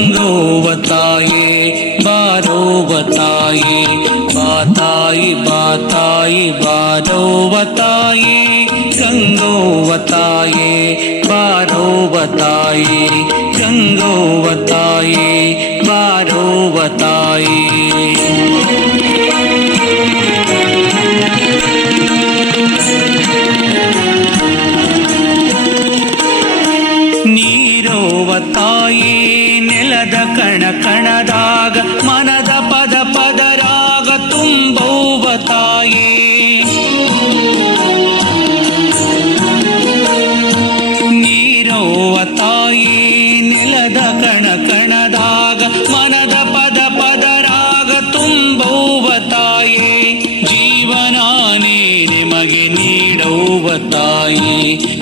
ಗಂಗೋವತಾಯೇ ಬಾರೋವತಾಯೇ ಬಾತಾಯಿ ಬಾತಾಯಿ ಬಾರೋವತಾಯೇ ಗಂಗೋವತಾಯೇ ಬಾರೋವತಾಯೇ ಗಂಗೋವತಾಯೇ ಬಾರೋವತಾಯೇ ನೀರೋವತಾಯೇ ನೆಲದ ಕಣ ಕಣದಾಗ ಮನದ ಪದ ಪದರಾಗ ತುಂಬುವತಾಯೇ ನೀರೋವತಾಯೇ ನೆಲದ ಕಣ ಕಣದಾಗ ಮನದ ಪದ ಪದರಾಗ ತುಂಬುವತಾಯೇ ಜೀವನಾನೇ ನಿಮಗೆ ನೀಡುವತಾಯೇ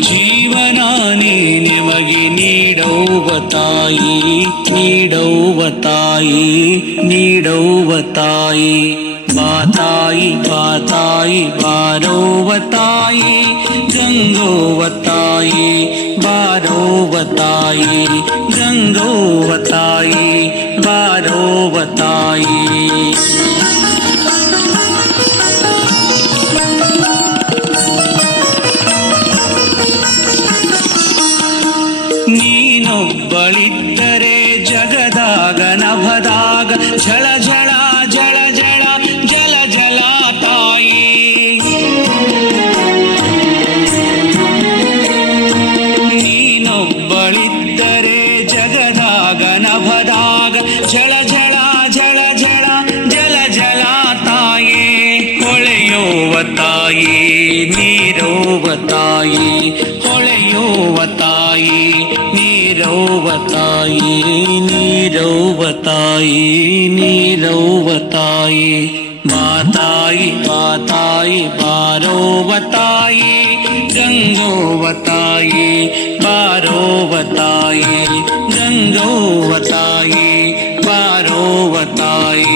ಜೀವನಾನೇ ನಿಮಗೆ ನೀಡುವತಾಯಿ ನೀಡುವತಾಯಿ ನೀಡುವತಾಯಿ ಬಾತಾಯಿ ಬಾತಾಯಿ ಬಾರೋವತಾಯಿ ಗಂಗೋವತಾಯಿ ಬಾರೋವತಾಯಿ ಗಂಗೋವತಾಯಿ ಬಾರೋವತಾಯಿ ನೀನೊಬ್ಬಳಿದ್ದರೆ ಜಗದಾಗ ನಭದಾಗ ಝಳ ಝಳ ಜಳ ಜಳ ಜಲ ಜಲ ತಾಯಿ ನೀನೊಬ್ಬಳಿದ್ದರೆ ಜಗದಾಗ ನಭದಾಗ ಝಳ ಝಳ ಜಳ ಜಳ ಜಲ ಜಲ ತಾಯಿ ಹೊಳೆಯುವ ತಾಯಿ ನೀರುವತಾಯಿ ಹೊಳೆಯುವತಾಯಿ ನೀರೌವತಾಯಿ ನೀರೌವತಾಯಿ ನೀರೌವತಾಯಿ ಮಾತಾಯಿ ಮಾತಾಯಿ ಬಾರೋವತಾಯಿ ಗಂಗೋವತಾಯಿ ಬಾರೋವತಾಯಿ ಗಂಗೋವತಾಯಿ ಬಾರೋವತಾಯಿ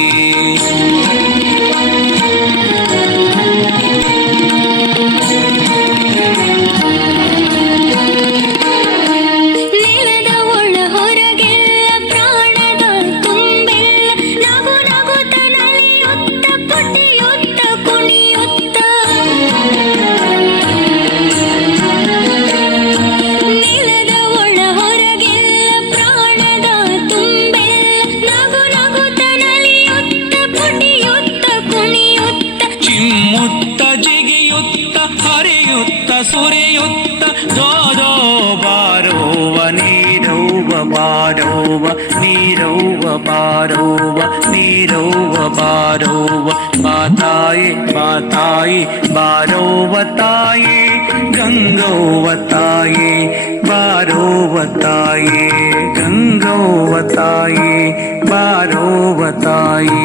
ಸುರಿಯುತ್ತ ದೋದೋ ಬಾರೋವ ನೀರೌವ ಬಾರೋವ ನೀರೌವ ಬಾರೋವ ನೀರೌವ ಬಾರೋವ ಮಾತಾಯಿ ಮಾತಾಯಿ ಬಾರೋವತಾಯಿ ಗಂಗೋವತಾಯಿ ಬಾರೋವತಾಯಿ ಗಂಗೋವತಾಯಿ ಬಾರೋವತಾಯಿ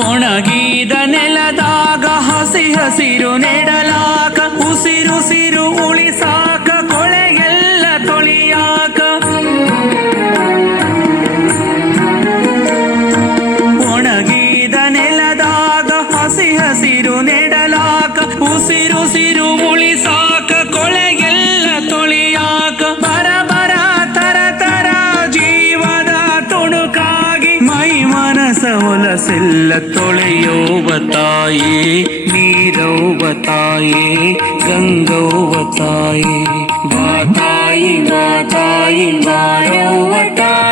ಒಣಗಿದ ನೆಲದಾಗ ಹಸಿ ಹಸಿರು ನೆಡಲಾಕ ಉಸಿರುಸಿರು ಉಳಿಸಾಕ ಕೊಳೆಯೆಲ್ಲ ತೊಳಿಯಾಕ ಒಣಗಿದ ನೆಲದಾಗ ಹಸಿ ಹಸಿರು ನೆಡಲಾಕ ಉಸಿರುಸಿರು ಉಳಿಸಾಕ ಕೊಳೆಯೆಲ್ಲ ತೊಳಿಯಾಕ ಬರ ಬರ ತರ ತರ ಜೀವದ ತುಣುಕಾಗಿ ಮೈ ಮನಸ ಹೊಲಸೆಲ್ಲ ತೊಳೆಯುವತಾಯಿ ನೀರೌವತಾಯಿ ಗಂಗೋವತಾಯಿ ಬಾತಾಯಿ ಬಾತಾಯಿ ಬಾರೋವತಾಯಿ